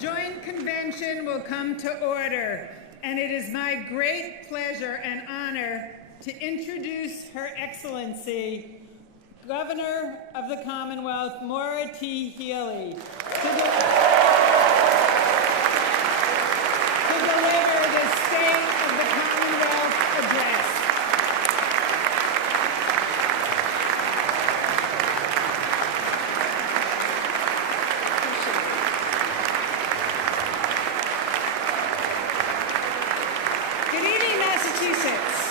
joint convention will come to order, and it is my great pleasure and honor to introduce Her Excellency, Governor of the Commonwealth, Maura T. Healey, to deliver the State of the Commonwealth Address. Good evening, Massachusetts.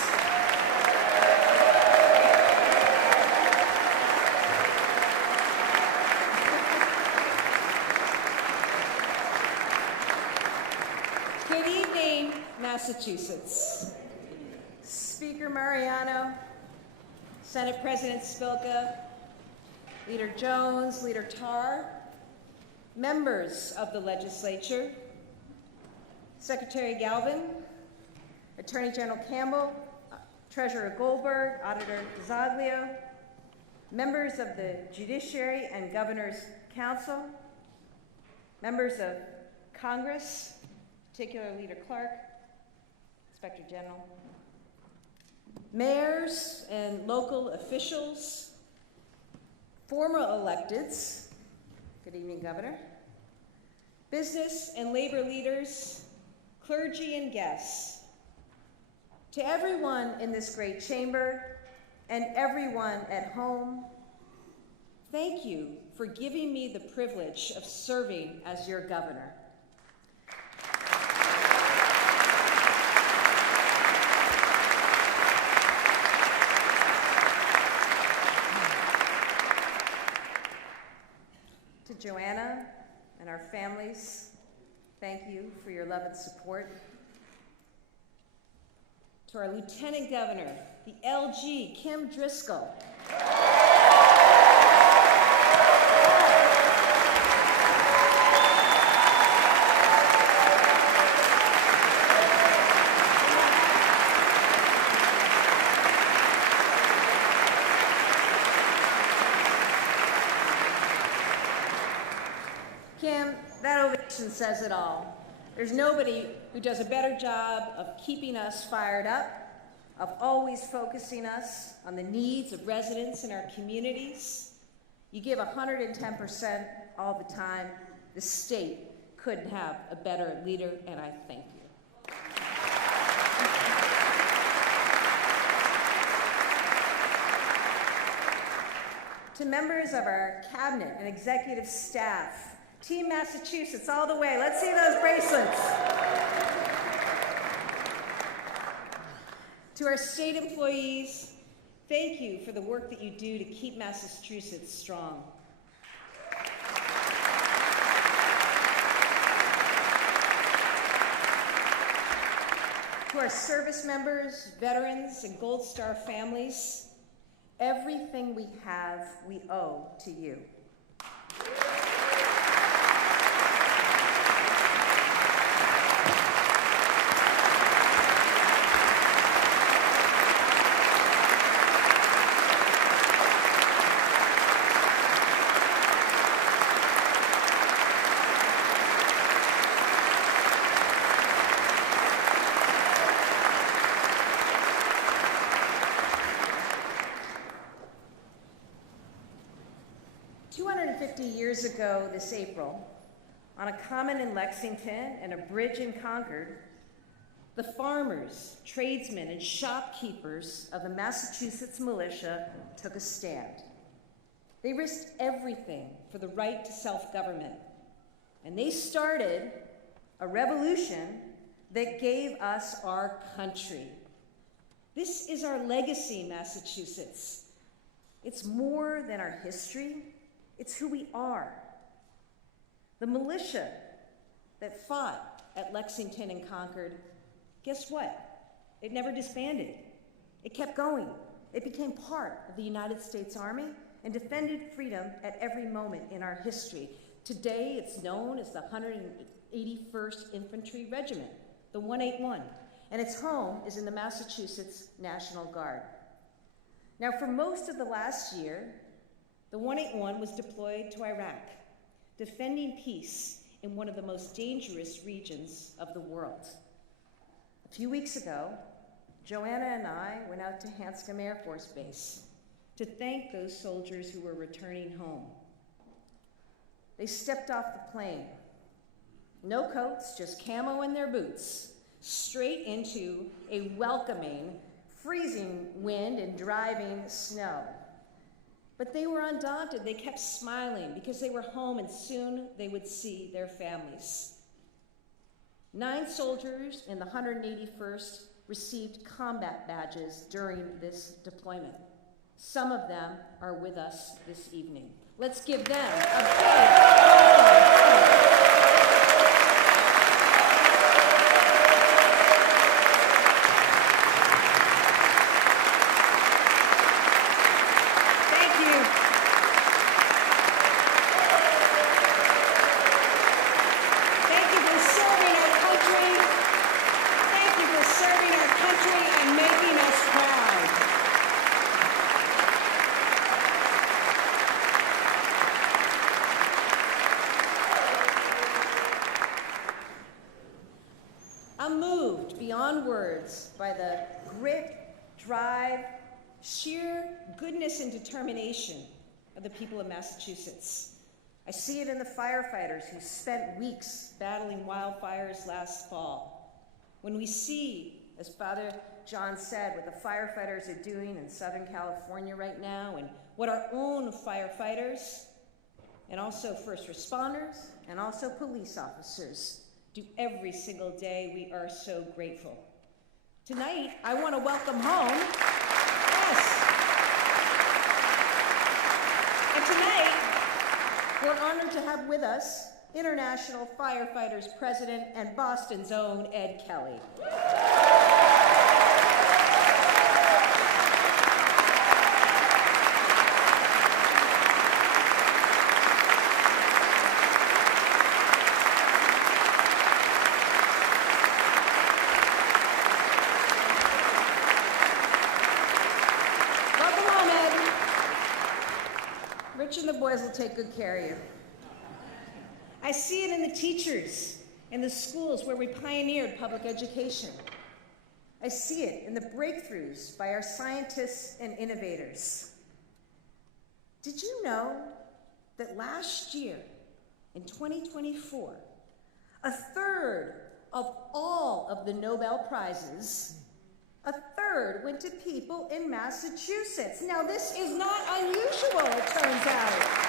Good evening, Massachusetts. Speaker Mariano, Senate President Spilka, Leader Jones, Leader Tarr, members of the legislature, Secretary Galvin, Attorney General Campbell, Treasurer Goldberg, Auditor DiZoglio, members of the Judiciary and Governor's Council, members of Congress, particularly Leader Clark, Inspector General, mayors and local officials, former electeds, good evening, Governor, business and labor leaders, clergy and guests, to everyone in this great chamber and everyone at home, thank you for giving me the privilege of serving as your governor. To Joanna and our families, thank you for your love and support. To our Lieutenant Governor, the LG, Kim Driscoll. Kim, that ovation says it all. There's nobody who does a better job of keeping us fired up, of always focusing us on the needs of residents in our communities. You give 110% all the time. The state couldn't have a better leader, and I thank you. To members of our cabinet and executive staff, Team Massachusetts all the way. Let's see those bracelets. To our state employees, thank you for the work that you do to keep Massachusetts strong. To our service members, veterans, and Gold Star families, everything we have, we owe to you. Years ago this April, on a common in Lexington and a bridge in Concord, the farmers, tradesmen, and shopkeepers of the Massachusetts militia took a stand. They risked everything for the right to self-government, and they started a revolution that gave us our country. This is our legacy, Massachusetts. It's more than our history. It's who we are. The militia that fought at Lexington and Concord, guess what? It never disbanded. It kept going. It became part of the United States Army and defended freedom at every moment in our history. Today, it's known as the 181st Infantry Regiment, the 181, and its home is in the Massachusetts National Guard. Now, for most of the last year, the 181 was deployed to Iraq, defending peace in one of the most dangerous regions of the world. A few weeks ago, Joanna and I went out to Hanscom Air Force Base to thank those soldiers who were returning home. They stepped off the plane, no coats, just camo in their boots, straight into a welcoming, freezing wind and driving snow. But they were undaunted. They kept smiling because they were home and soon they would see their families. 9 soldiers in the 181st received combat badges during this deployment. Some of them are with us this evening. Let's give them a big welcome. I'm moved beyond words by the grit, drive, sheer goodness and determination of the people of Massachusetts. I see it in the firefighters who spent weeks battling wildfires last fall. When we see, as Father John said, what the firefighters are doing in Southern California right now, and what our own firefighters, and also first responders, and also police officers do every single day, we are so grateful. Tonight, I want to welcome home, yes. And tonight, we're honored to have with us International Firefighters President and Boston's own Ed Kelly. Rich and the boys will take good care of you. I see it in the teachers in the schools where we pioneered public education. I see it in the breakthroughs by our scientists and innovators. Did you know that last year, in 2024, a third of all of the Nobel Prizes, a third went to people in Massachusetts. Now, this is not unusual, it turns out.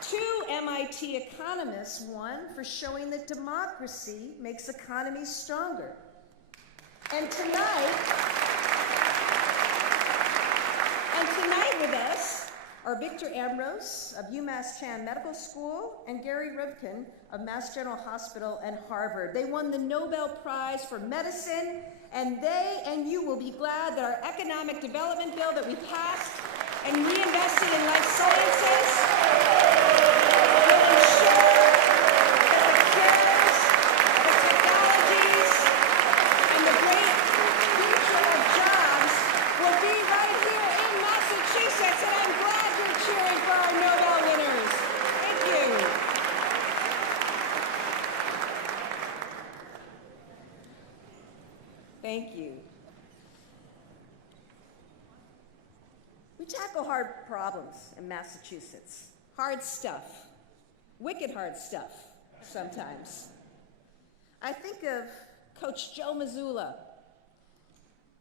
Two MIT economists won for showing that democracy makes economies stronger. And tonight with us are Victor Ambrose of UMass Chan Medical School and Gary Rivkin of Mass General Hospital and Harvard. They won the Nobel Prize for Medicine, and they and you will be glad that our economic development bill that we passed and reinvested in life sciences will ensure that the cures, the technologies, and the great future of jobs will be right here in Massachusetts, and I'm glad you're cheering for our Nobel winners. Thank you. Thank you. We tackle hard problems in Massachusetts. Hard stuff. Wicked hard stuff, sometimes. I think of Coach Joe Mazzulla.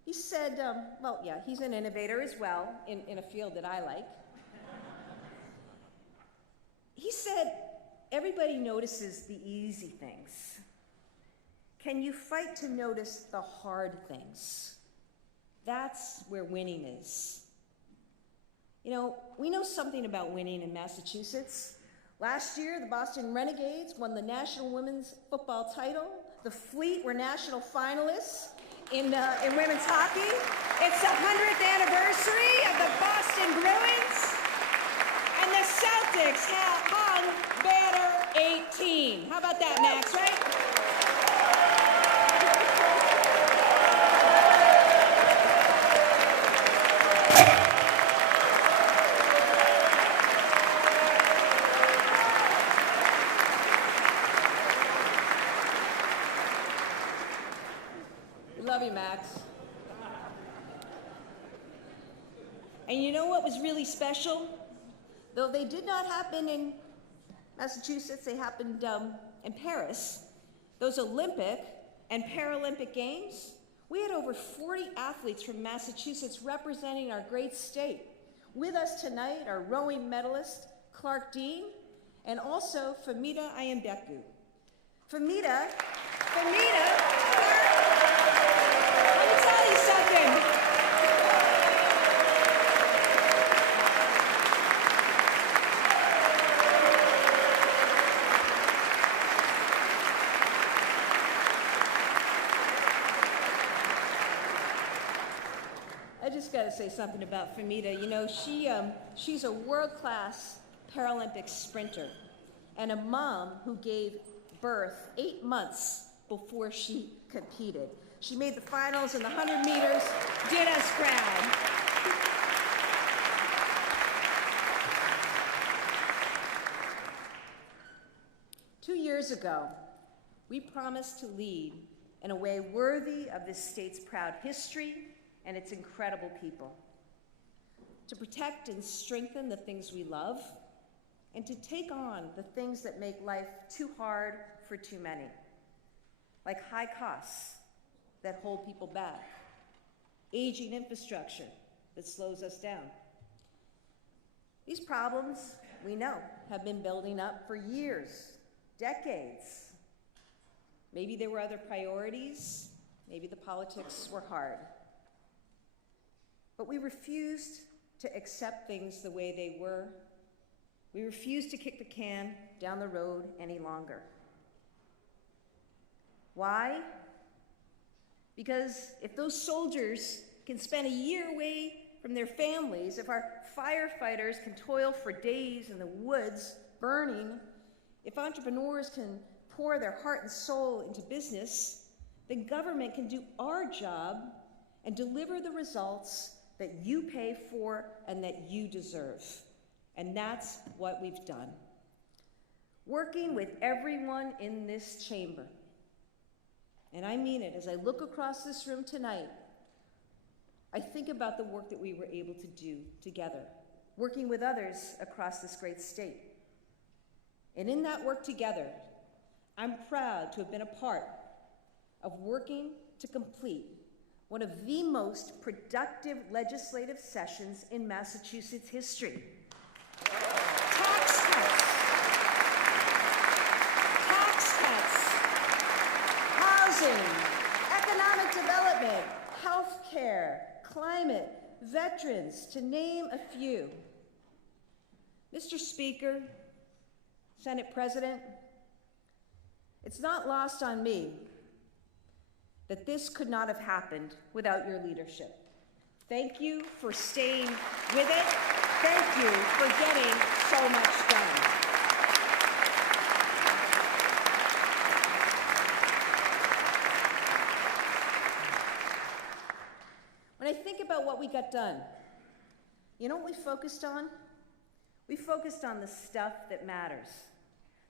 He said, well, yeah, he's an innovator as well in a field that I like. He said, everybody notices the easy things. Can you fight to notice the hard things? That's where winning is. You know, we know something about winning in Massachusetts. Last year, the Boston Renegades won the National Women's Football title. The Fleet were national finalists in women's hockey. It's the 100th anniversary of the Boston Bruins. And the Celtics hung banner 18. How about that, Max, right? And you know what was really special? Though they did not happen in Massachusetts, they happened in Paris. Those Olympic and Paralympic Games, we had over 40 athletes from Massachusetts representing our great state. With us tonight are rowing medalist Clark Dean and also Famita Ayambeku. Famita, Clark, let me tell you something. I just got to say something about Famita. You know, she's a world-class Paralympic sprinter and a mom who gave birth 8 months before she competed. She made the finals in the 100 meters, did us proud. Two years ago, we promised to lead in a way worthy of this state's proud history and its incredible people, to protect and strengthen the things we love, and to take on the things that make life too hard for too many, like high costs that hold people back, aging infrastructure that slows us down. These problems, we know, have been building up for years, decades. Maybe there were other priorities, maybe the politics were hard. But we refused to accept things the way they were. We refused to kick the can down the road any longer. Why? Because if those soldiers can spend a year away from their families, if our firefighters can toil for days in the woods burning, if entrepreneurs can pour their heart and soul into business, then government can do our job and deliver the results that you pay for and that you deserve. And that's what we've done. Working with everyone in this chamber, and I mean it, as I look across this room tonight, I think about the work that we were able to do together, working with others across this great state. And in that work together, I'm proud to have been a part of working to complete one of the most productive legislative sessions in Massachusetts history. Tax cuts, housing, economic development, health care, climate, veterans, to name a few. Mr. Speaker, Senate President, it's not lost on me that this could not have happened without your leadership. Thank you for staying with it. Thank you for getting so much done. When I think about what we got done, you know what we focused on? We focused on the stuff that matters.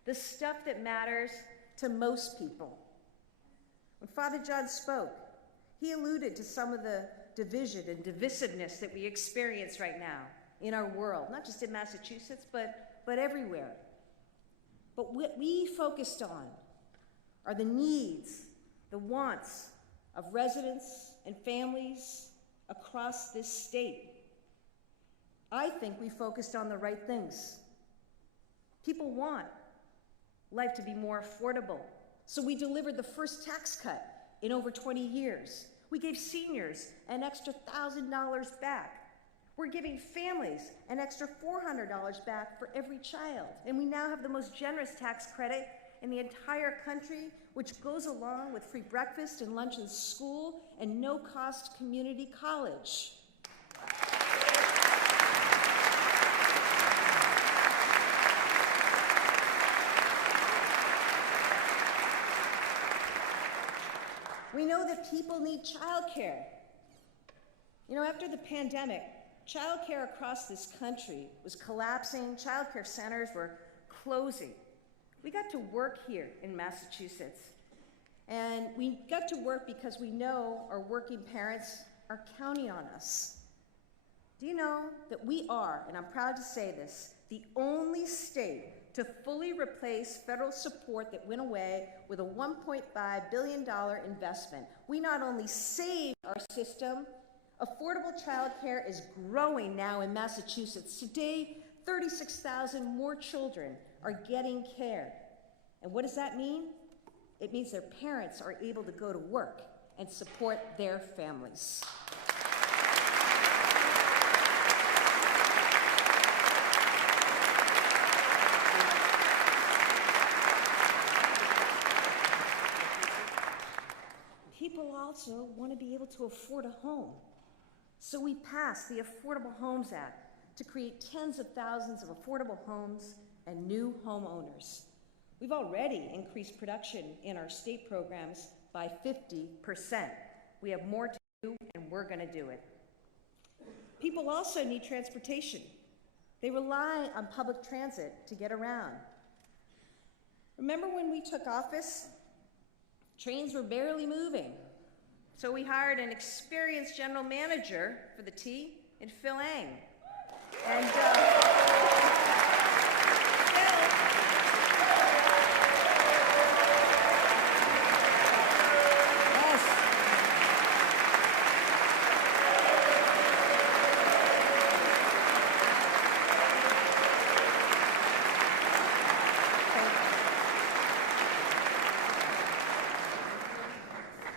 The stuff that matters to most people. When Father John spoke, he alluded to some of the division and divisiveness that we experience right now in our world, not just in Massachusetts, but everywhere. But what we focused on are the needs, the wants of residents and families across this state. I think we focused on the right things. People want life to be more affordable. So we delivered the first tax cut in over 20 years. We gave seniors an extra $1,000 back. We're giving families an extra $400 back for every child. And we now have the most generous tax credit in the entire country, which goes along with free breakfast and lunch in school and no-cost community college. We know that people need childcare. You know, after the pandemic, childcare across this country was collapsing. Childcare centers were closing. We got to work here in Massachusetts. And we got to work because we know our working parents are counting on us. Do you know that we are, and I'm proud to say this, the only state to fully replace federal support that went away with a $1.5 billion investment? We not only saved our system, affordable childcare is growing now in Massachusetts. Today, 36,000 more children are getting care. And what does that mean? It means their parents are able to go to work and support their families. People also want to be able to afford a home. So we passed the Affordable Homes Act to create tens of thousands of affordable homes and new homeowners. We've already increased production in our state programs by 50%. We have more to do, and we're going to do it. People also need transportation. They rely on public transit to get around. Remember when we took office? Trains were barely moving. So we hired an experienced general manager for the T in Phil Ang. And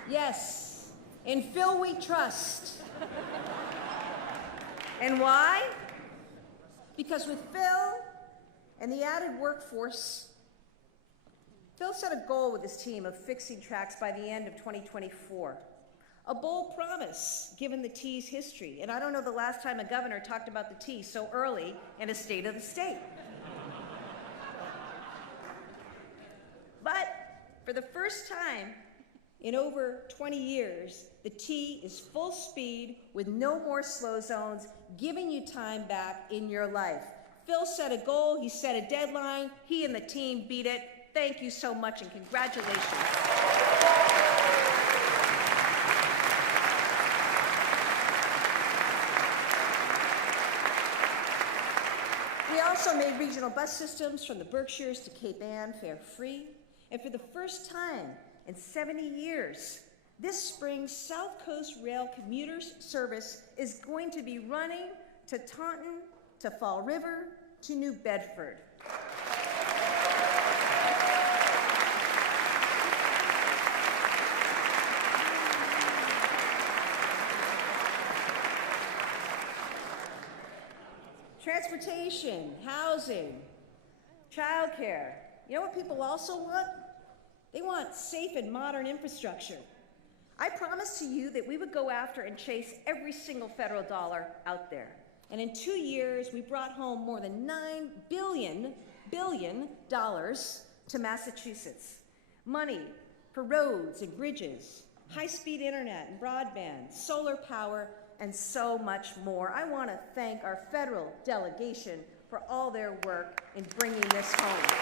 yes, in Phil we trust. And why? Because with Phil and the added workforce, Phil set a goal with his team of fixing tracks by the end of 2024. A bold promise, given the T's history. And I don't know the last time a governor talked about the T so early in a state of the state. But for the first time in over 20 years, the T is full speed with no more slow zones, giving you time back in your life. Phil set a goal, he set a deadline, he and the team beat it. Thank you so much and congratulations. We also made regional bus systems from the Berkshires to Cape Ann fare-free. And for the first time in 70 years, this spring, South Coast Rail commuter service is going to be running to Taunton, to Fall River, to New Bedford. Transportation, housing, childcare. You know what people also want? They want safe and modern infrastructure. I promised to you that we would go after and chase every single federal dollar out there. And in 2 years, we brought home more than $9 billion to Massachusetts. Money for roads and bridges, high-speed internet and broadband, solar power, and so much more. I want to thank our federal delegation for all their work in bringing this home.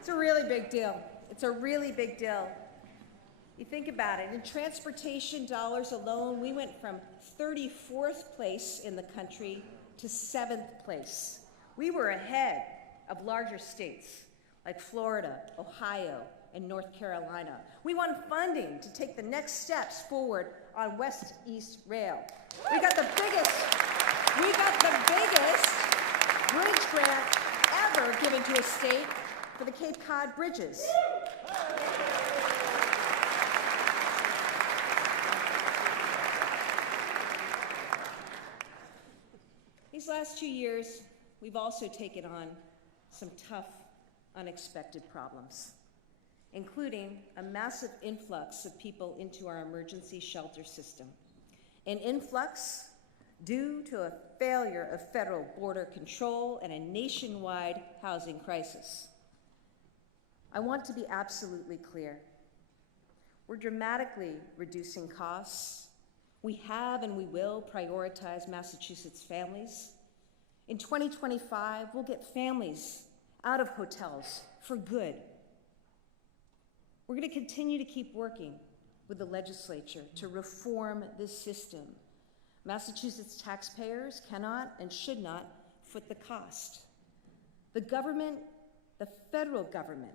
It's a really big deal. It's a really big deal. You think about it, in transportation dollars alone, we went from 34th place in the country to 7th place. We were ahead of larger states like Florida, Ohio, and North Carolina. We won funding to take the next steps forward on West-East Rail. We got the biggest bridge grant ever given to a state for the Cape Cod bridges. These last 2 years, we've also taken on some tough, unexpected problems, including a massive influx of people into our emergency shelter system. An influx due to a failure of federal border control and a nationwide housing crisis. I want to be absolutely clear. We're dramatically reducing costs. We have and we will prioritize Massachusetts families. In 2025, we'll get families out of hotels for good. We're going to continue to keep working with the legislature to reform this system. Massachusetts taxpayers cannot and should not foot the cost. The government, the federal government,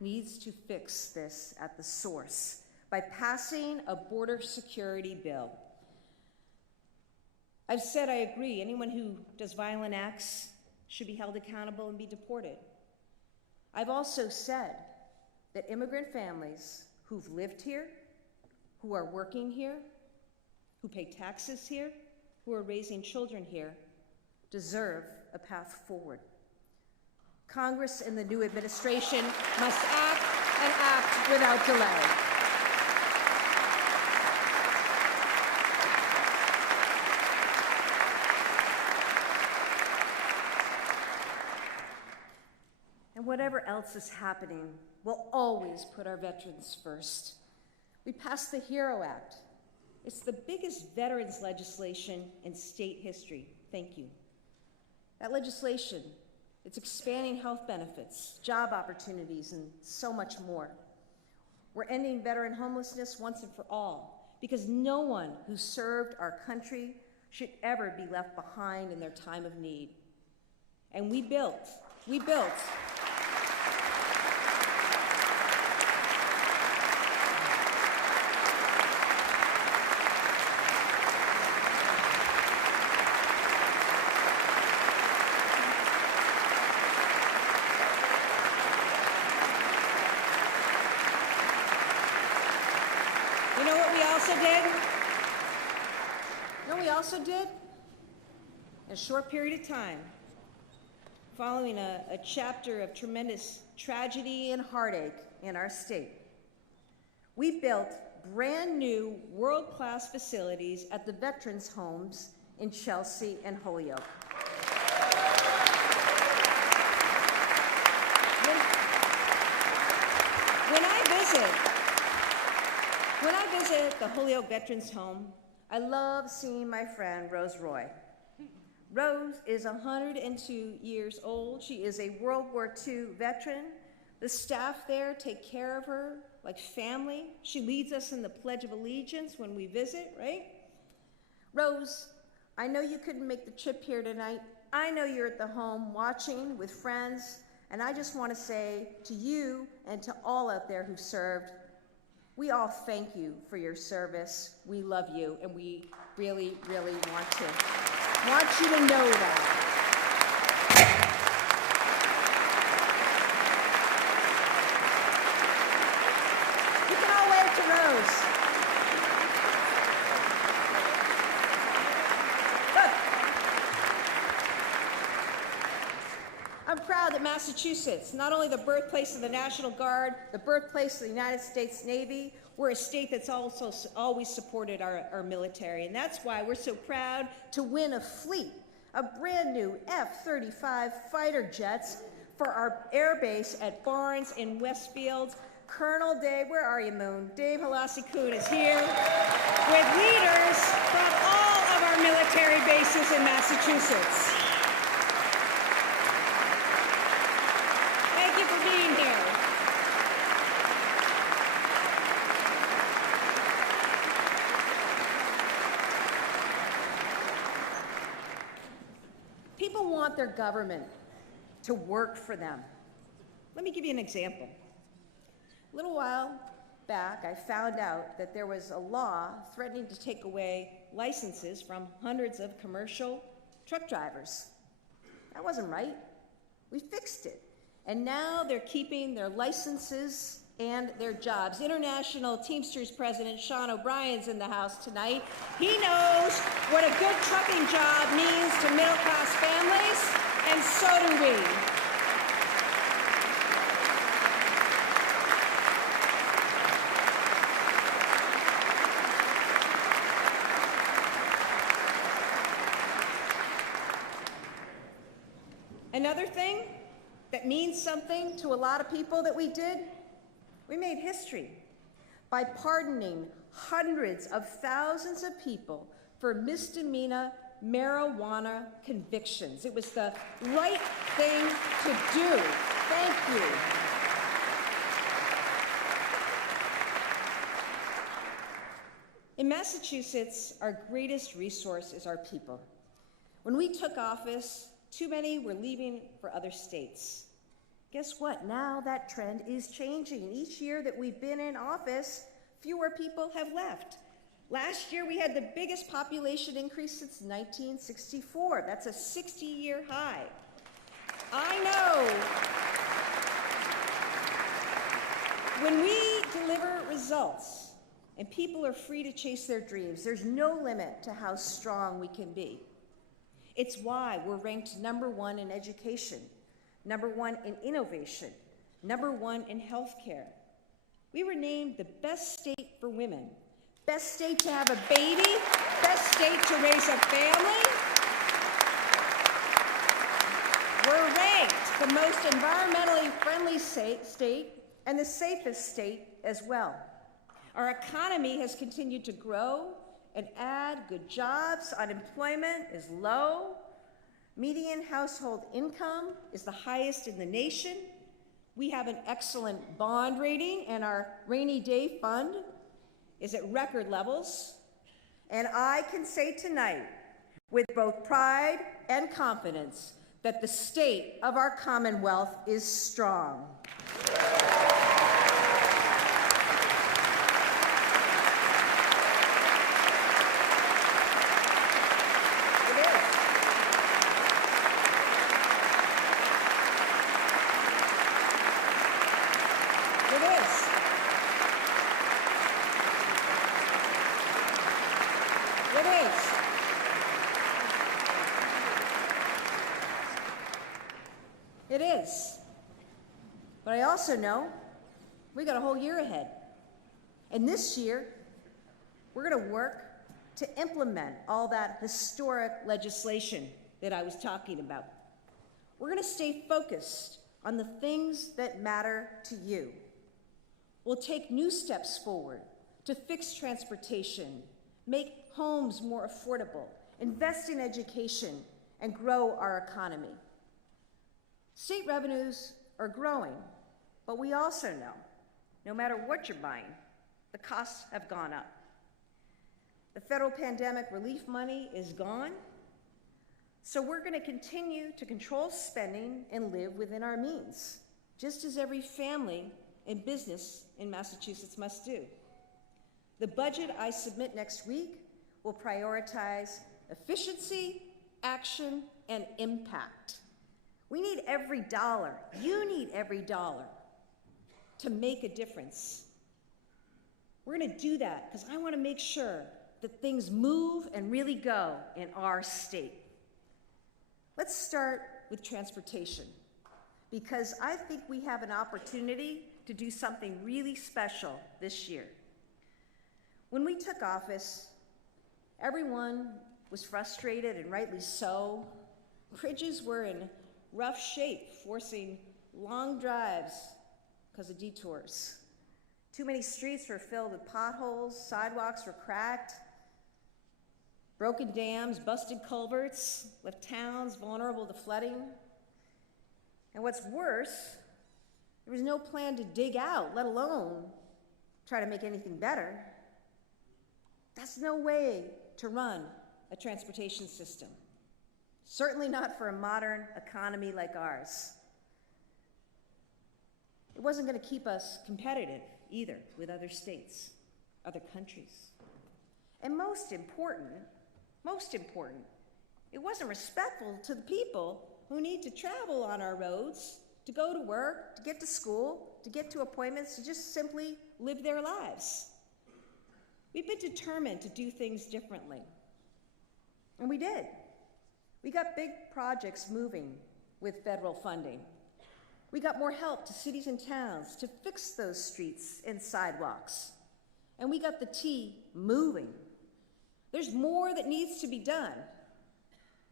needs to fix this at the source by passing a border security bill. I've said I agree, anyone who does violent acts should be held accountable and be deported. I've also said that immigrant families who've lived here, who are working here, who pay taxes here, who are raising children here, deserve a path forward. Congress and the new administration must act and act without delay. And whatever else is happening, we'll always put our veterans first. We passed the HERO Act. It's the biggest veterans legislation in state history. Thank you. That legislation, it's expanding health benefits, job opportunities, and so much more. We're ending veteran homelessness once and for all, because no one who served our country should ever be left behind in their time of need. And we built. You know what we also did? In a short period of time, following a chapter of tremendous tragedy and heartache in our state, we built brand new world-class facilities at the veterans' homes in Chelsea and Holyoke. When I visit the Holyoke Veterans Home, I love seeing my friend Rose Roy. Rose is 102 years old. She is a World War II veteran. The staff there take care of her like family. She leads us in the Pledge of Allegiance when we visit, right? Rose, I know you couldn't make the trip here tonight. I know you're at the home watching with friends, and I just want to say to you and to all out there who served, we all thank you for your service. We love you, and we really, really want you to know that. You can all wave to Rose. Look. I'm proud that Massachusetts, not only the birthplace of the National Guard, the birthplace of the United States Navy, we're a state that's also always supported our military, and that's why we're so proud to win a fleet of brand new F-35 fighter jets for our air base at Barnes in Westfield. Colonel Dave, where are you, Moon? Dave Halassi-Kuhn is here with leaders from all of our military bases in Massachusetts. Thank you for being here. People want their government to work for them. Let me give you an example. A little while back, I found out that there was a law threatening to take away licenses from hundreds of commercial truck drivers. That wasn't right. We fixed it. And now they're keeping their licenses and their jobs. International Teamsters President Sean O'Brien's in the house tonight. He knows what a good trucking job means to middle-class families, and so do we. Another thing, that means something to a lot of people that we did? We made history by pardoning hundreds of thousands of people for misdemeanor marijuana convictions. It was the right thing to do. Thank you. In Massachusetts, our greatest resource is our people. When we took office, too many were leaving for other states. Guess what? Now that trend is changing. Each year that we've been in office, fewer people have left. Last year, we had the biggest population increase since 1964. That's a 60-year high. I know. When we deliver results and people are free to chase their dreams, there's no limit to how strong we can be. It's why we're ranked #1 in education, #1 in innovation, #1 in healthcare. We were named the best state for women, best state to have a baby, best state to raise a family. We're ranked the most environmentally friendly state and the safest state as well. Our economy has continued to grow and add good jobs. Unemployment is low. Median household income is the highest in the nation. We have an excellent bond rating, and our rainy day fund is at record levels. And I can say tonight, with both pride and confidence, that the state of our Commonwealth is strong. It is. But I also know we got a whole year ahead. And this year, we're going to work to implement all that historic legislation that I was talking about. We're going to stay focused on the things that matter to you. We'll take new steps forward to fix transportation, make homes more affordable, invest in education, and grow our economy. State revenues are growing, but we also know, no matter what you're buying, the costs have gone up. The federal pandemic relief money is gone, so we're going to continue to control spending and live within our means, just as every family and business in Massachusetts must do. The budget I submit next week will prioritize efficiency, action, and impact. We need every dollar, you need every dollar to make a difference. We're going to do that because I want to make sure that things move and really go in our state. Let's start with transportation, because I think we have an opportunity to do something really special this year. When we took office, everyone was frustrated, and rightly so. Bridges were in rough shape, forcing long drives because of detours. Too many streets were filled with potholes, sidewalks were cracked, broken dams, busted culverts left towns vulnerable to flooding. And what's worse, there was no plan to dig out, let alone try to make anything better. That's no way to run a transportation system. Certainly not for a modern economy like ours. It wasn't going to keep us competitive either with other states, other countries. And most important, it wasn't respectful to the people who need to travel on our roads, to go to work, to get to school, to get to appointments, to just simply live their lives. We've been determined to do things differently. And we did. We got big projects moving with federal funding. We got more help to cities and towns to fix those streets and sidewalks. And we got the T moving. There's more that needs to be done.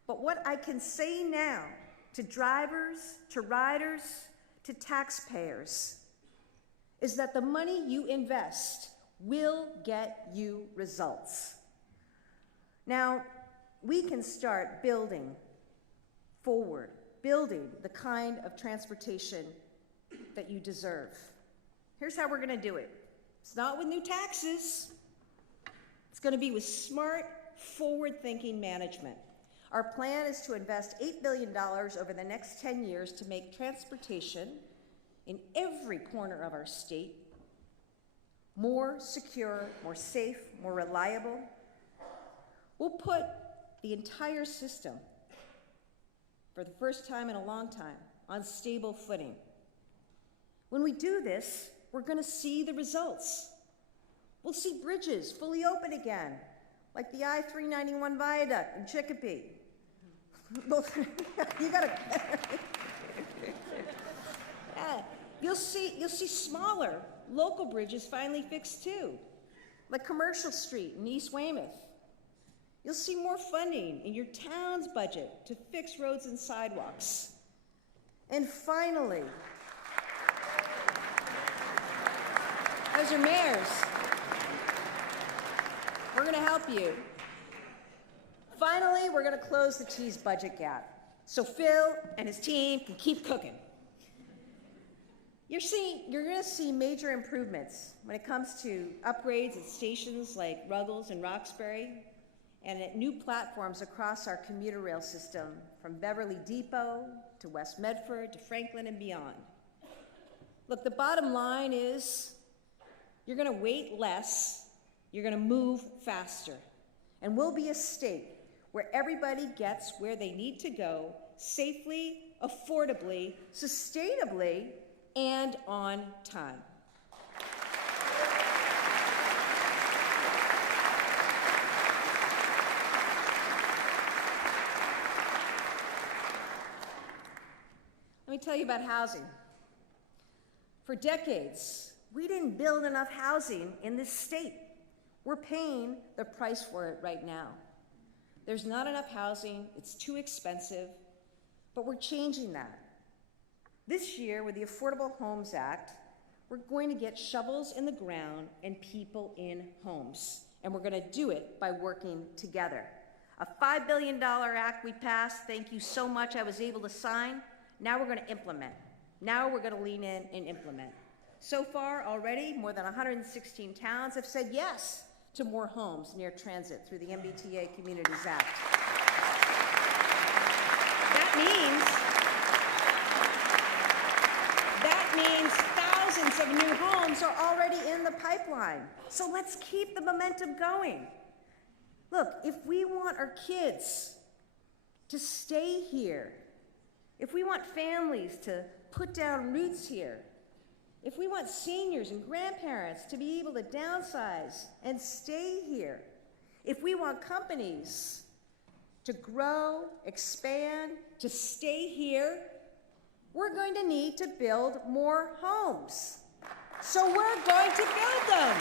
But what I can say now to drivers, to riders, to taxpayers, is that the money you invest will get you results. Now, we can start building forward, building the kind of transportation that you deserve. Here's how we're going to do it. It's not with new taxes. It's going to be with smart, forward-thinking management. Our plan is to invest $8 billion over the next 10 years to make transportation in every corner of our state more secure, more safe, more reliable. We'll put the entire system, for the first time in a long time, on stable footing. When we do this, we're going to see the results. We'll see bridges fully open again, like the I-391 viaduct in Chicopee. You gotta. Yeah. You'll see smaller local bridges finally fixed too, like Commercial Street in East Weymouth. You'll see more funding in your town's budget to fix roads and sidewalks. And finally, those are mayors. We're going to help you. Finally, we're going to close the T's budget gap so Phil and his team can keep cooking. You're going to see major improvements when it comes to upgrades at stations like Ruggles and Roxbury, and at new platforms across our commuter rail system from Beverly Depot to West Medford to Franklin and beyond. Look, the bottom line is you're going to wait less, you're going to move faster, and we'll be a state where everybody gets where they need to go safely, affordably, sustainably, and on time. Let me tell you about housing. For decades, we didn't build enough housing in this state. We're paying the price for it right now. There's not enough housing, it's too expensive, but we're changing that. This year, with the Affordable Homes Act, we're going to get shovels in the ground and people in homes, and we're gonna do it by working together. A $5 billion act we passed, thank you so much, I was able to sign. Now we're gonna implement. Now we're gonna lean in and implement. So far already, more than 116 towns have said yes to more homes near transit through the MBTA Communities Act. That means thousands of new homes are already in the pipeline. So let's keep the momentum going. Look, if we want our kids to stay here, if we want families to put down roots here, if we want seniors and grandparents to be able to downsize and stay here, if we want companies to grow, expand, to stay here, we're going to need to build more homes. So we're going to build them.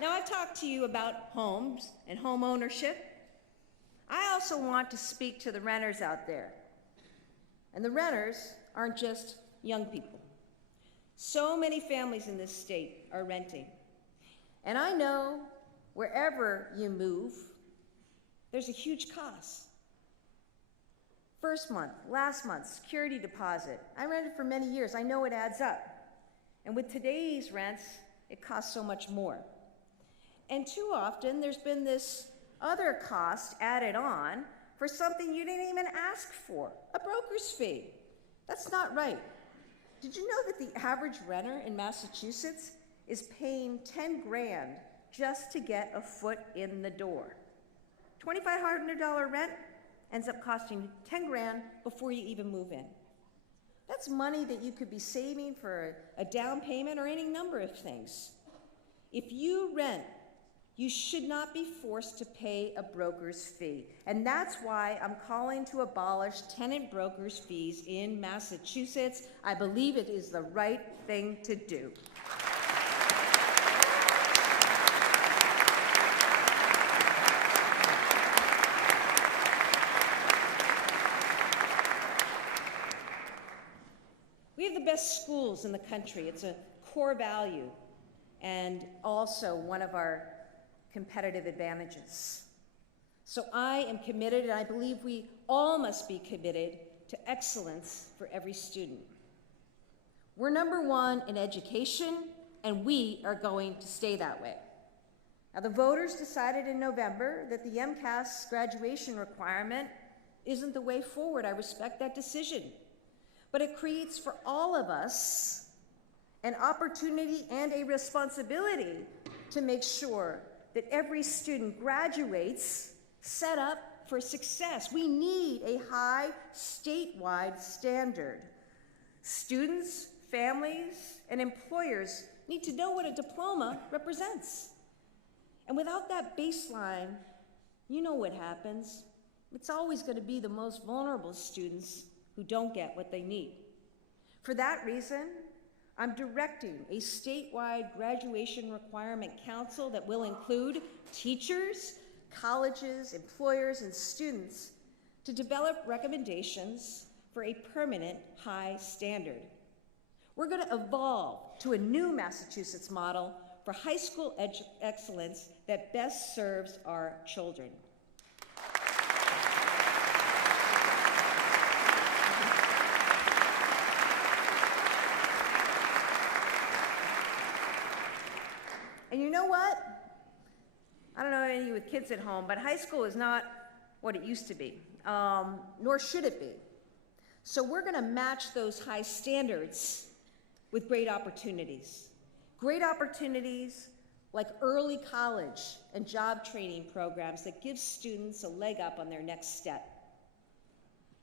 Now, I've talked to you about homes and home ownership. I also want to speak to the renters out there. And the renters aren't just young people. So many families in this state are renting. And I know wherever you move, there's a huge cost. First month, last month, security deposit. I rented for many years. I know it adds up. And with today's rents, it costs so much more. And too often, there's been this other cost added on for something you didn't even ask for, a broker's fee. That's not right. Did you know that the average renter in Massachusetts is paying 10 grand just to get a foot in the door? $2,500 rent ends up costing 10 grand before you even move in. That's money that you could be saving for a down payment or any number of things. If you rent, you should not be forced to pay a broker's fee. And that's why I'm calling to abolish tenant brokers' fees in Massachusetts. I believe it is the right thing to do. best schools in the country. It's a core value and also one of our competitive advantages. So I am committed, and I believe we all must be committed to excellence for every student. We're number one in education, and we are going to stay that way. Now, the voters decided in November that the MCAS graduation requirement isn't the way forward. I respect that decision. But it creates for all of us an opportunity and a responsibility to make sure that every student graduates set up for success. We need a high statewide standard. Students, families, and employers need to know what a diploma represents. And without that baseline, you know what happens. It's always going to be the most vulnerable students who don't get what they need. For that reason, I'm directing a statewide graduation requirement council that will include teachers, colleges, employers, and students to develop recommendations for a permanent high standard. We're going to evolve to a new Massachusetts model for high school excellence that best serves our children. And you know what? I don't know any of you with kids at home, but high school is not what it used to be, nor should it be. So we're going to match those high standards with great opportunities. Great opportunities like early college and job training programs that give students a leg up on their next step.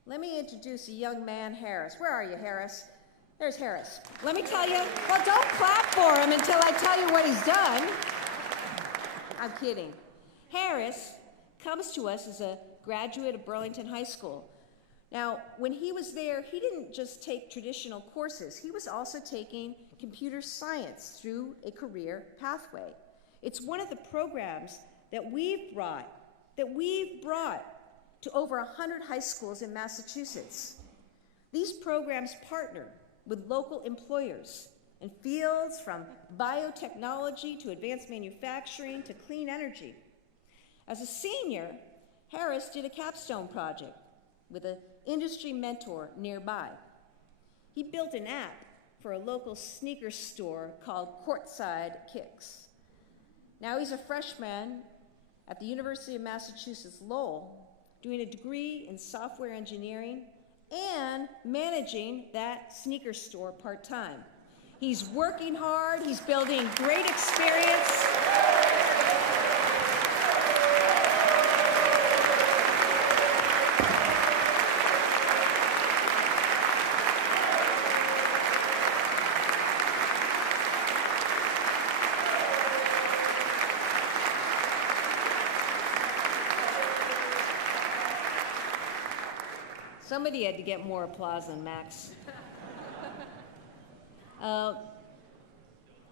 Let me introduce a young man, Harris. Where are you, Harris? There's Harris. Let me tell you, well, don't clap for him until I tell you what he's done. I'm kidding. Harris comes to us as a graduate of Burlington High School. Now, when he was there, he didn't just take traditional courses. He was also taking computer science through a career pathway. It's one of the programs that we've brought to over 100 high schools in Massachusetts. These programs partner with local employers in fields from biotechnology to advanced manufacturing to clean energy. As a senior, Harris did a capstone project with an industry mentor nearby. He built an app for a local sneaker store called Courtside Kicks. Now he's a freshman at the University of Massachusetts Lowell, doing a degree in software engineering and managing that sneaker store part-time. He's working hard, he's building great experience. Somebody had to get more applause than Max.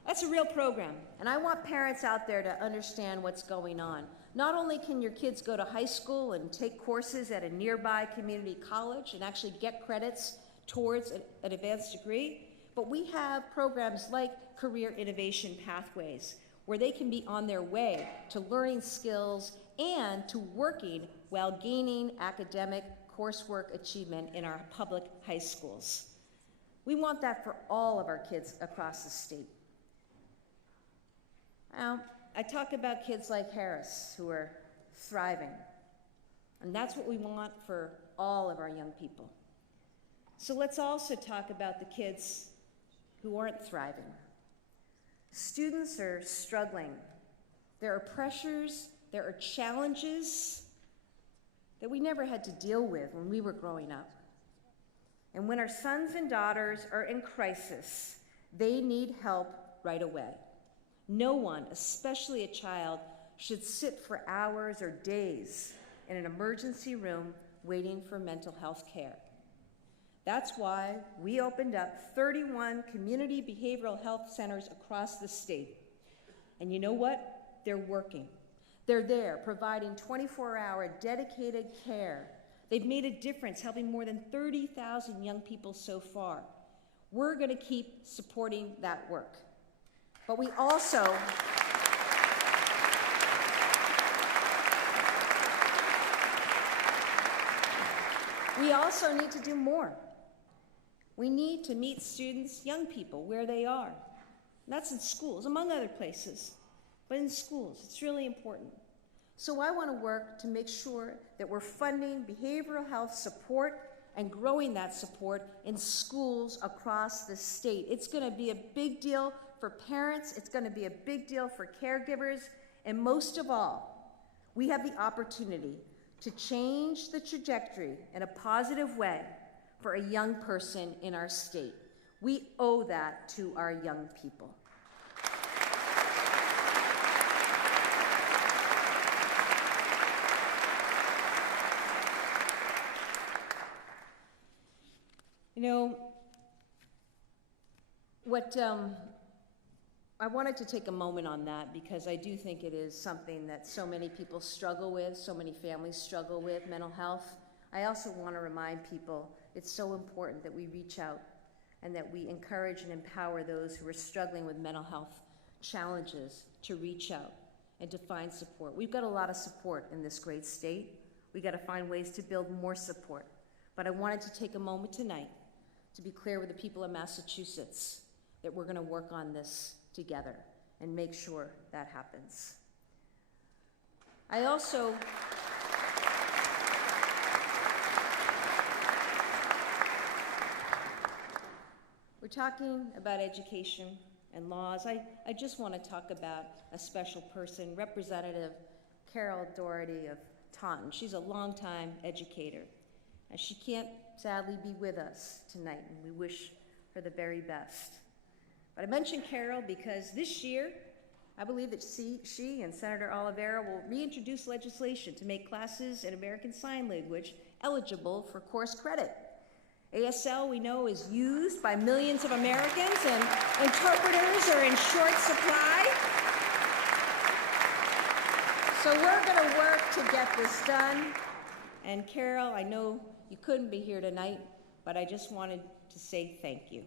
That's a real program, and I want parents out there to understand what's going on. Not only can your kids go to high school and take courses at a nearby community college and actually get credits towards an advanced degree, but we have programs like Career Innovation Pathways, where they can be on their way to learning skills and to working while gaining academic coursework achievement in our public high schools. We want that for all of our kids across the state. Now, I talk about kids like Harris who are thriving, and that's what we want for all of our young people. So let's also talk about the kids who aren't thriving. Students are struggling. There are pressures, there are challenges that we never had to deal with when we were growing up. And when our sons and daughters are in crisis, they need help right away. No one, especially a child, should sit for hours or days in an emergency room waiting for mental health care. That's why we opened up 31 community behavioral health centers across the state. And you know what? They're working. They're there providing 24-hour dedicated care. They've made a difference, helping more than 30,000 young people so far. We're going to keep supporting that work. But we also need to do more. We need to meet students, young people, where they are. And that's in schools, among other places, but in schools, it's really important. So I want to work to make sure that we're funding behavioral health support and growing that support in schools across the state. It's going to be a big deal for parents, it's going to be a big deal for caregivers, and most of all, we have the opportunity to change the trajectory in a positive way for a young person in our state. We owe that to our young people. You know, I wanted to take a moment on that because I do think it is something that so many people struggle with, so many families struggle with, mental health. I also want to remind people it's so important that we reach out and that we encourage and empower those who are struggling with mental health challenges to reach out and to find support. We've got a lot of support in this great state. We've got to find ways to build more support. But I wanted to take a moment tonight to be clear with the people of Massachusetts that we're going to work on this together and make sure that happens. We're talking about education and laws. I just want to talk about a special person, Representative Carol Doherty of Taunton. She's a longtime educator, and she can't sadly be with us tonight, and we wish her the very best. But I mentioned Carol because this year, I believe that she and Senator Oliveira will reintroduce legislation to make classes in American Sign Language eligible for course credit. ASL, we know, is used by millions of Americans, and interpreters are in short supply. So we're going to work to get this done. And Carol, I know you couldn't be here tonight, but I just wanted to say thank you.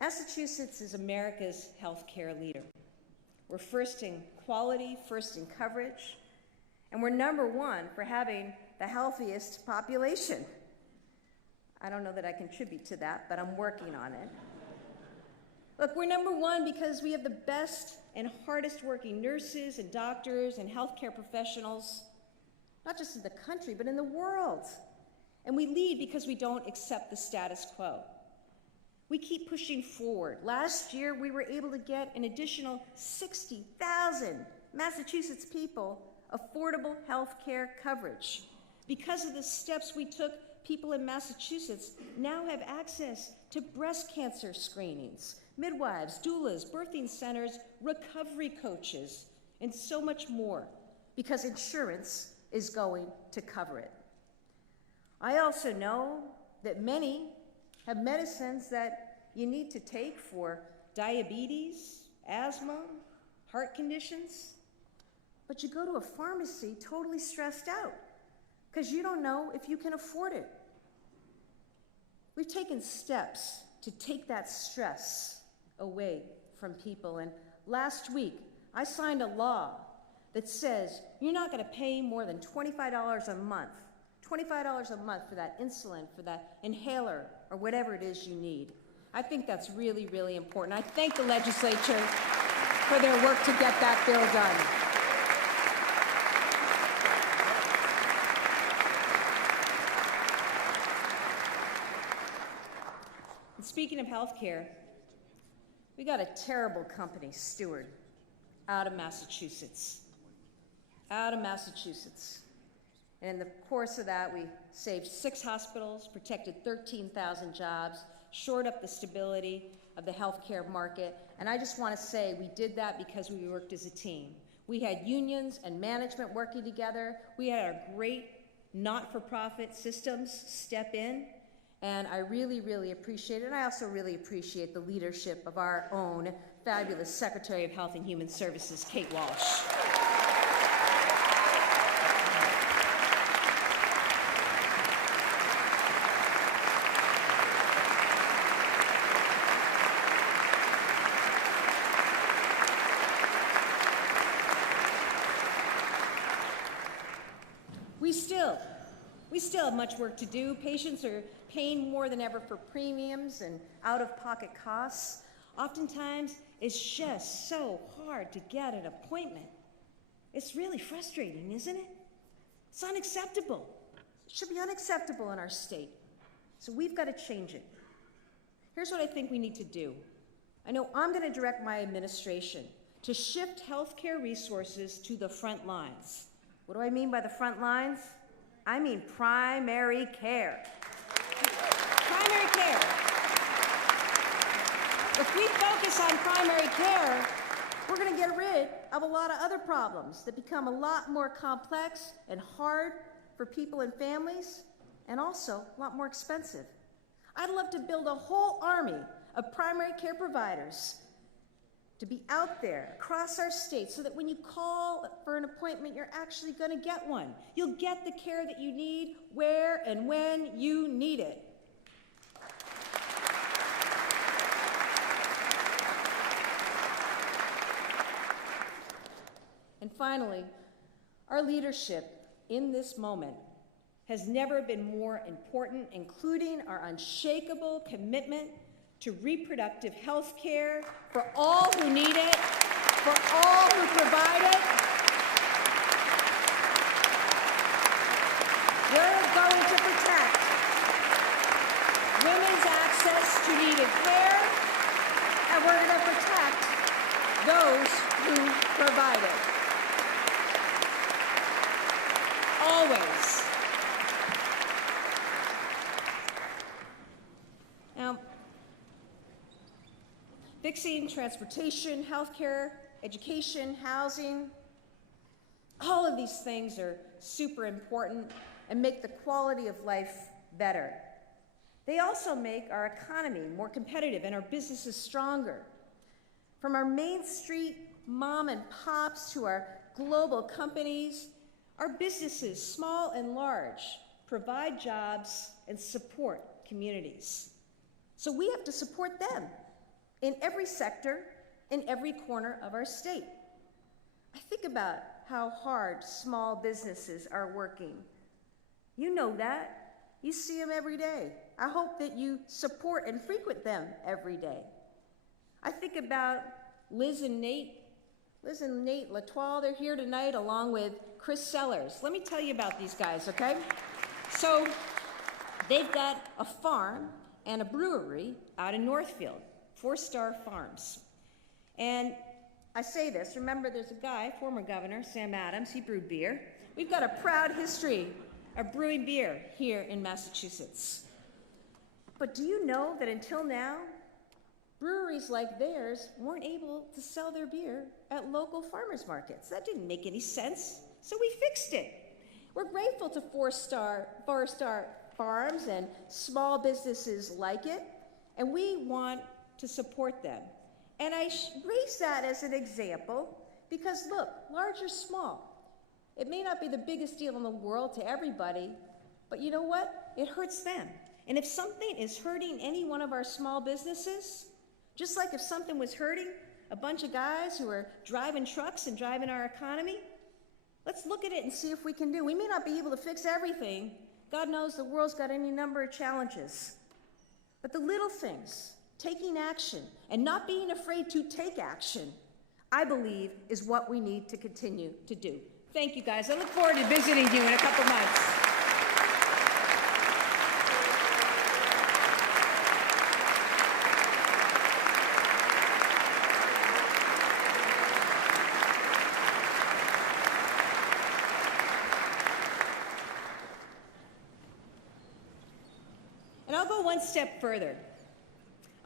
Massachusetts is America's healthcare leader. We're first in quality, first in coverage, and we're number one for having the healthiest population. I don't know that I contribute to that, but I'm working on it. Look, we're number one because we have the best and hardest working nurses and doctors and healthcare professionals, not just in the country, but in the world. And we lead because we don't accept the status quo. We keep pushing forward. Last year, we were able to get an additional 60,000 Massachusetts people affordable health care coverage. Because of the steps we took, people in Massachusetts now have access to breast cancer screenings, midwives, doulas, birthing centers, recovery coaches, and so much more, because insurance is going to cover it. I also know that many have medicines that you need to take for diabetes, asthma, heart conditions, but you go to a pharmacy totally stressed out because you don't know if you can afford it. We've taken steps to take that stress away from people, and last week I signed a law that says you're not going to pay more than $25 a month for that insulin, for that inhaler, or whatever it is you need. I think that's really, really important. I thank the legislature for their work to get that bill done. And speaking of healthcare, we got a terrible company, Steward, out of Massachusetts. And in the course of that, we saved 6 hospitals, protected 13,000 jobs, shored up the stability of the healthcare market. And I just want to say we did that because we worked as a team. We had unions and management working together. We had our great not-for-profit systems step in. And I really, really appreciate it. And I also really appreciate the leadership of our own fabulous Secretary of Health and Human Services, Kate Walsh. We still have much work to do. Patients are paying more than ever for premiums and out-of-pocket costs. Oftentimes, it's just so hard to get an appointment. It's really frustrating, isn't it? It's unacceptable. It should be unacceptable in our state. So we've got to change it. Here's what I think we need to do. I know I'm going to direct my administration to shift healthcare resources to the front lines. What do I mean by the front lines? I mean primary care. Primary care. If we focus on primary care, we're going to get rid of a lot of other problems that become a lot more complex and hard for people and families, and also a lot more expensive. I'd love to build a whole army of primary care providers to be out there across our state so that when you call for an appointment, you're actually going to get one. You'll get the care that you need where and when you need it. And finally, our leadership in this moment has never been more important, including our unshakable commitment to reproductive health care for all who need it, for all who provide it. We're going to protect women's access to needed care, and we're going to protect those who provide it. Always. Now, fixing transportation, healthcare, education, housing, all of these things are super important and make the quality of life better. They also make our economy more competitive and our businesses stronger. From our Main Street mom and pops to our global companies, our businesses, small and large, provide jobs and support communities. So we have to support them in every sector, in every corner of our state. I think about how hard small businesses are working. You know that. You see them every day. I hope that you support and frequent them every day. I think about Liz and Nate Latoile. They're here tonight along with Chris Sellers. Let me tell you about these guys, okay? So they've got a farm and a brewery out in Northfield, 4-Star Farms. And I say this, remember there's a guy, former governor, Sam Adams, he brewed beer. We've got a proud history of brewing beer here in Massachusetts. But do you know that until now, breweries like theirs weren't able to sell their beer at local farmers markets? That didn't make any sense, so we fixed it. We're grateful to 4-Star Farms and small businesses like it, and we want to support them. And I raise that as an example because look, large or small, it may not be the biggest deal in the world to everybody, but you know what? It hurts them. And if something is hurting any one of our small businesses, just like if something was hurting a bunch of guys who are driving trucks and driving our economy, let's look at it and see if we can do. We may not be able to fix everything. God knows the world's got any number of challenges. But the little things, taking action and not being afraid to take action, I believe is what we need to continue to do. Thank you, guys. I look forward to visiting you in a couple months. And I'll go one step further.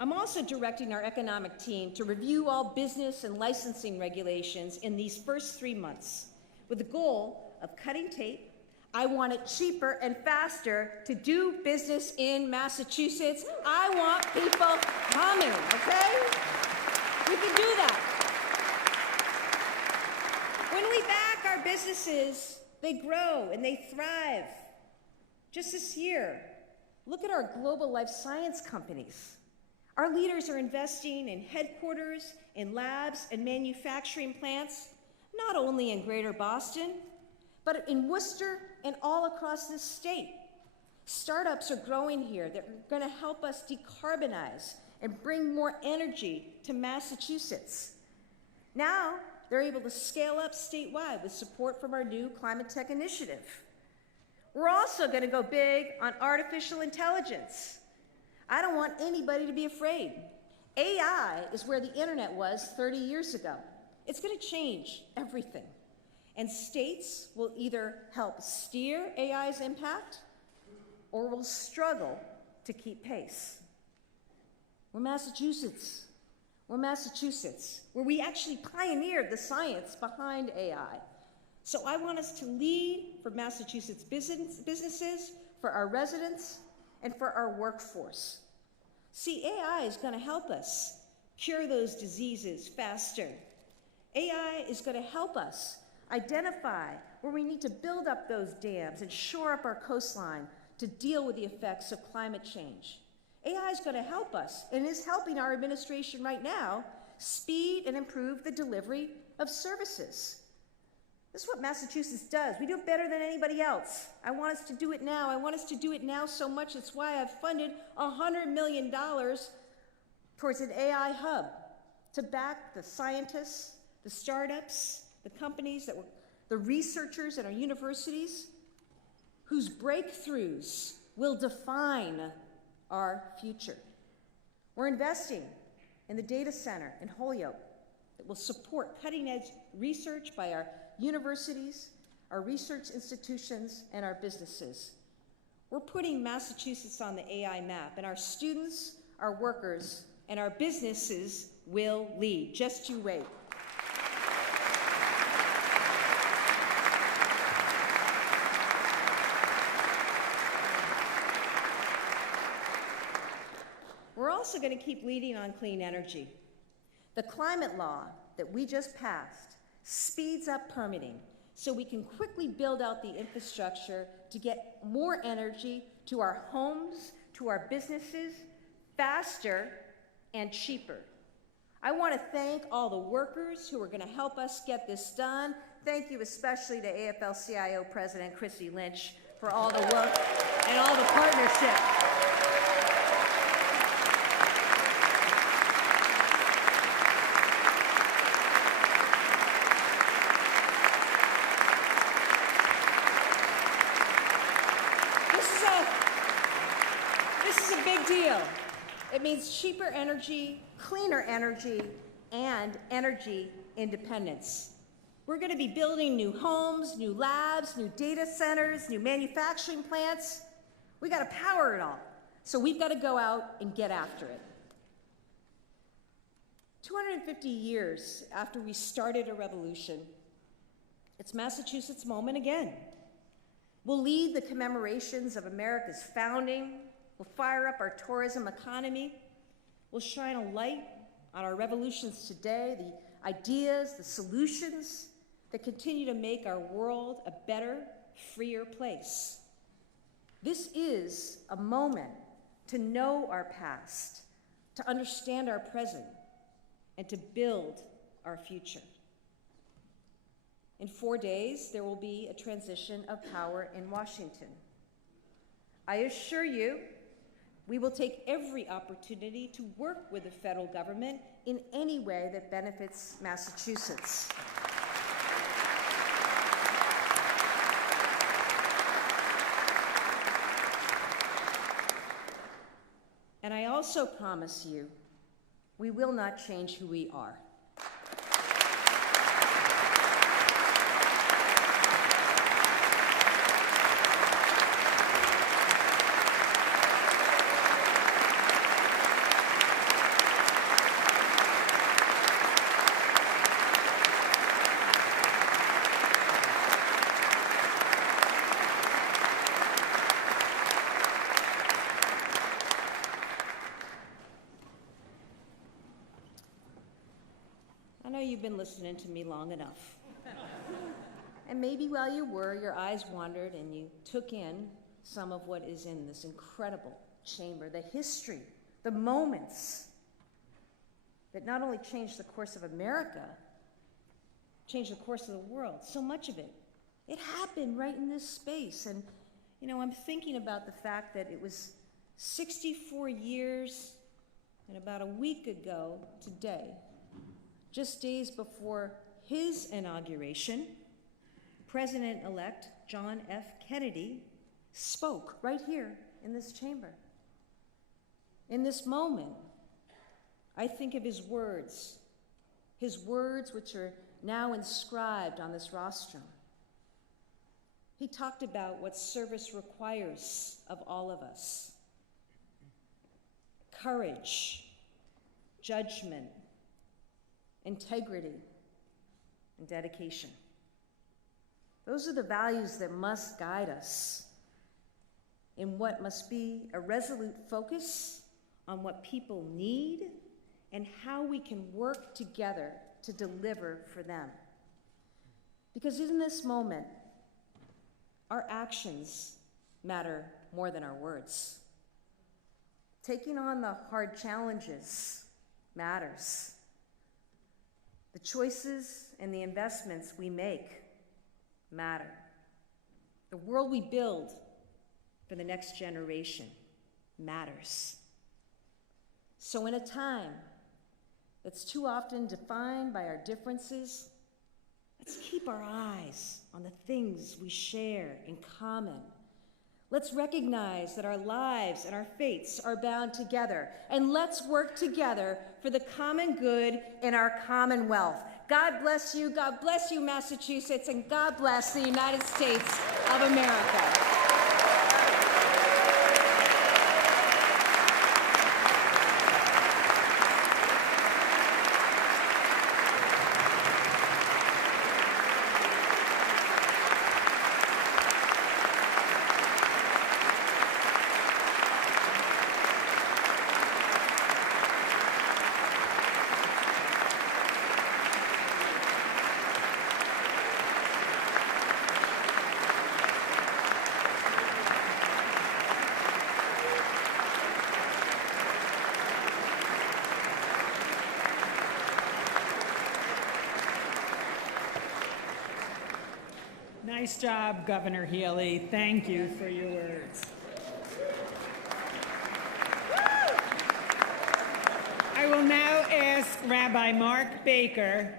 I'm also directing our economic team to review all business and licensing regulations in these first 3 months with the goal of cutting tape. I want it cheaper and faster to do business in Massachusetts. I want people coming, okay? We can do that. When we back our businesses, they grow and they thrive. Just this year, look at our global life science companies. Our leaders are investing in headquarters, in labs, and manufacturing plants, not only in Greater Boston, but in Worcester and all across this state. Startups are growing here that are going to help us decarbonize and bring more energy to Massachusetts. Now, they're able to scale up statewide with support from our new climate tech initiative. We're also going to go big on artificial intelligence. I don't want anybody to be afraid. AI is where the internet was 30 years ago. It's going to change everything. And states will either help steer AI's impact or will struggle to keep pace. We're Massachusetts. We're Massachusetts, where we actually pioneered the science behind AI. So I want us to lead for Massachusetts businesses, for our residents, and for our workforce. See, AI is going to help us cure those diseases faster. AI is going to help us identify where we need to build up those dams and shore up our coastline to deal with the effects of climate change. AI is going to help us, and is helping our administration right now, speed and improve the delivery of services. This is what Massachusetts does. We do it better than anybody else. I want us to do it now. I want us to do it now so much. It's why I've funded $100 million towards an AI hub to back the scientists, the startups, the companies, the researchers at our universities whose breakthroughs will define our future. We're investing in the data center in Holyoke that will support cutting-edge research by our universities, our research institutions, and our businesses. We're putting Massachusetts on the AI map, and our students, our workers, and our businesses will lead. Just you wait. We're also going to keep leading on clean energy. The climate law that we just passed speeds up permitting so we can quickly build out the infrastructure to get more energy to our homes, to our businesses, faster and cheaper. I want to thank all the workers who are going to help us get this done. Thank you especially to AFL-CIO President Chrissy Lynch for all the work and all the partnership. This is a big deal. It means cheaper energy, cleaner energy, and energy independence. We're going to be building new homes, new labs, new data centers, new manufacturing plants. We got to power it all. So we've got to go out and get after it. 250 years after we started a revolution, it's Massachusetts' moment again. We'll lead the commemorations of America's founding. We'll fire up our tourism economy. We'll shine a light on our revolutions today, the ideas, the solutions that continue to make our world a better, freer place. This is a moment to know our past, to understand our present, and to build our future. In 4 days, there will be a transition of power in Washington. I assure you, we will take every opportunity to work with the federal government in any way that benefits Massachusetts. And I also promise you, we will not change who we are. I know you've been listening to me long enough. And maybe while you were, your eyes wandered and you took in some of what is in this incredible chamber, the history, the moments that not only changed the course of America, changed the course of the world. So much of it It happened right in this space. And, I'm thinking about the fact that it was 64 years and about a week ago today, just days before his inauguration, President-elect John F. Kennedy spoke right here in this chamber. In this moment, I think of his words which are now inscribed on this rostrum. He talked about what service requires of all of us: courage, judgment, integrity, and dedication. Those are the values that must guide us in what must be a resolute focus on what people need and how we can work together to deliver for them. Because in this moment, our actions matter more than our words. Taking on the hard challenges matters. The choices and the investments we make matter. The world we build for the next generation matters. So in a time that's too often defined by our differences, let's keep our eyes on the things we share in common. Let's recognize that our lives and our fates are bound together, and let's work together for the common good in our Commonwealth. God bless you, Massachusetts, and God bless the United States of America. Nice job, Governor Healey. Thank you for your words. I will now ask Rabbi Mark Baker,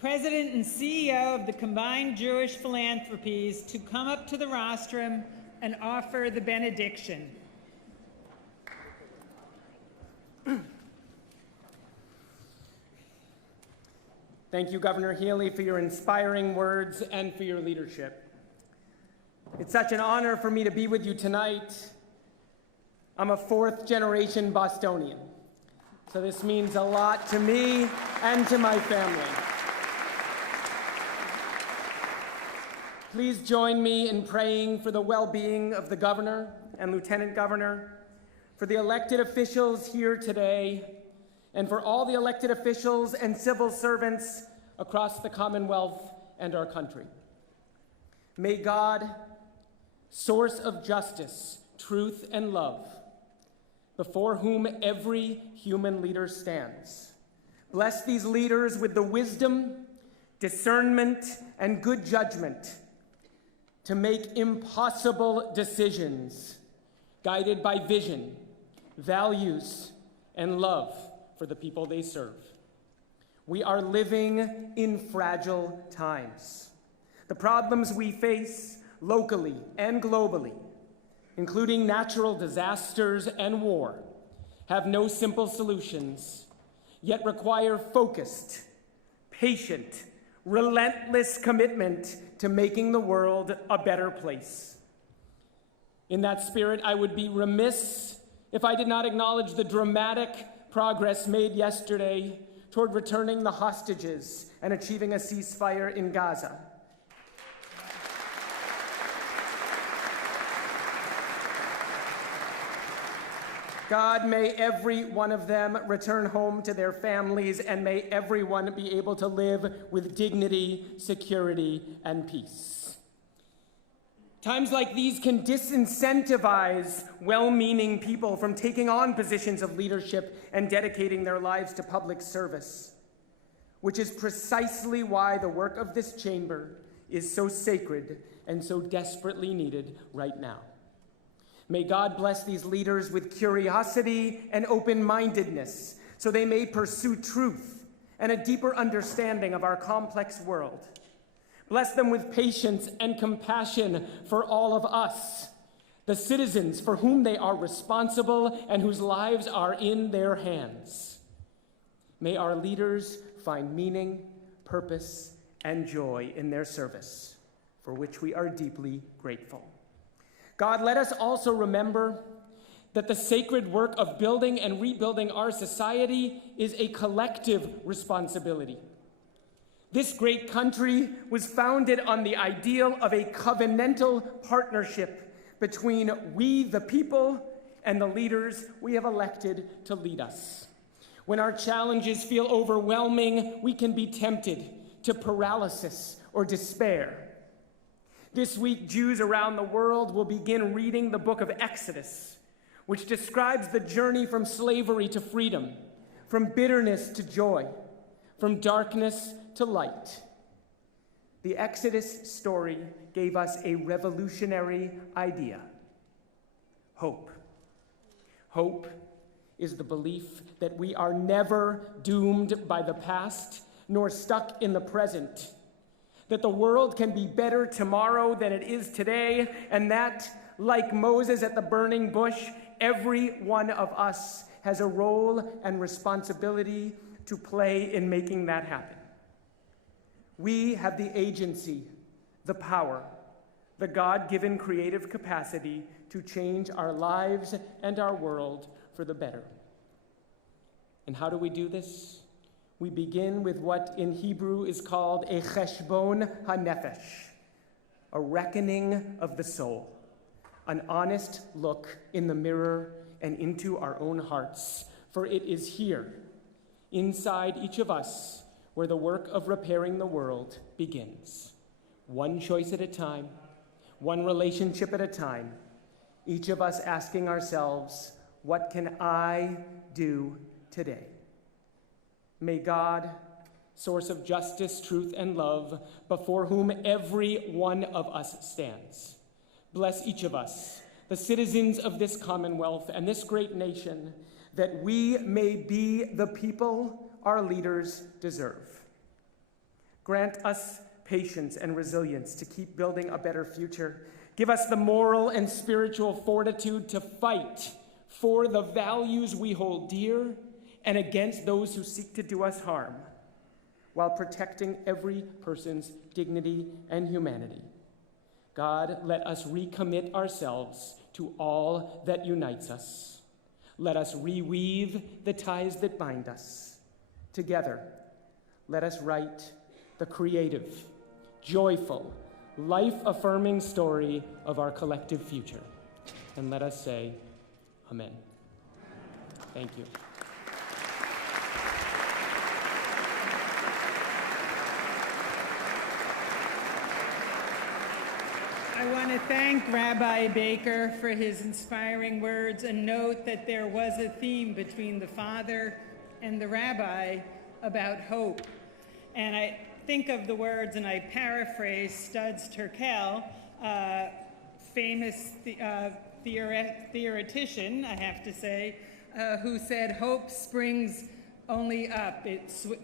President and CEO of the Combined Jewish Philanthropies, to come up to the rostrum and offer the benediction. Thank you, Governor Healey, for your inspiring words and for your leadership. It's such an honor for me to be with you tonight. I'm a fourth-generation Bostonian, so this means a lot to me and to my family. Please join me in praying for the well-being of the governor and lieutenant governor, for the elected officials here today, and for all the elected officials and civil servants across the Commonwealth and our country. May God, source of justice, truth, and love, before whom every human leader stands, bless these leaders with the wisdom, discernment, and good judgment to make impossible decisions guided by vision, values, and love for the people they serve. We are living in fragile times. The problems we face locally and globally, including natural disasters and war, have no simple solutions, yet require focused, patient, relentless commitment to making the world a better place. In that spirit, I would be remiss if I did not acknowledge the dramatic progress made yesterday toward returning the hostages and achieving a ceasefire in Gaza. God, may every one of them return home to their families, and may everyone be able to live with dignity, security, and peace. Times like these can disincentivize well-meaning people from taking on positions of leadership and dedicating their lives to public service, which is precisely why the work of this chamber is so sacred and so desperately needed right now. May God bless these leaders with curiosity and open-mindedness so they may pursue truth and a deeper understanding of our complex world. Bless them with patience and compassion for all of us, the citizens for whom they are responsible and whose lives are in their hands. May our leaders find meaning, purpose, and joy in their service, for which we are deeply grateful. God, let us also remember that the sacred work of building and rebuilding our society is a collective responsibility. This great country was founded on the ideal of a covenantal partnership between we, the people, and the leaders we have elected to lead us. When our challenges feel overwhelming, we can be tempted to paralysis or despair. This week, Jews around the world will begin reading the book of Exodus, which describes the journey from slavery to freedom, from bitterness to joy, from darkness to light. The Exodus story gave us a revolutionary idea: hope. Hope is the belief that we are never doomed by the past, nor stuck in the present, that the world can be better tomorrow than it is today, and that, like Moses at the burning bush, every one of us has a role and responsibility to play in making that happen. We have the agency, the power, the God-given creative capacity to change our lives and our world for the better. And how do we do this? We begin with what in Hebrew is called a cheshbon hanefesh, a reckoning of the soul, an honest look in the mirror and into our own hearts. For it is here, inside each of us, where the work of repairing the world begins. One choice at a time, one relationship at a time, each of us asking ourselves, what can I do today? May God, source of justice, truth, and love, before whom every one of us stands, bless each of us, the citizens of this Commonwealth and this great nation, that we may be the people our leaders deserve. Grant us patience and resilience to keep building a better future. Give us the moral and spiritual fortitude to fight for the values we hold dear and against those who seek to do us harm, while protecting every person's dignity and humanity. God, let us recommit ourselves to all that unites us. Let us reweave the ties that bind us. Together, let us write the creative, joyful, life-affirming story of our collective future. And let us say, Amen. Thank you. I want to thank Rabbi Baker for his inspiring words and note that there was a theme between the father and the rabbi about hope. And I think of the words, and I paraphrase Studs Terkel, famous theoretician, I have to say, who said, hope springs only up.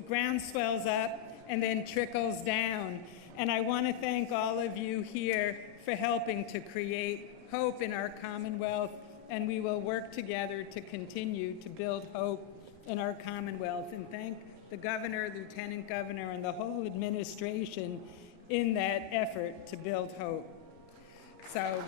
Ground swells up and then trickles down. And I want to thank all of you here for helping to create hope in our Commonwealth, and we will work together to continue to build hope in our Commonwealth. And thank the governor, lieutenant governor, and the whole administration in that effort to build hope. So.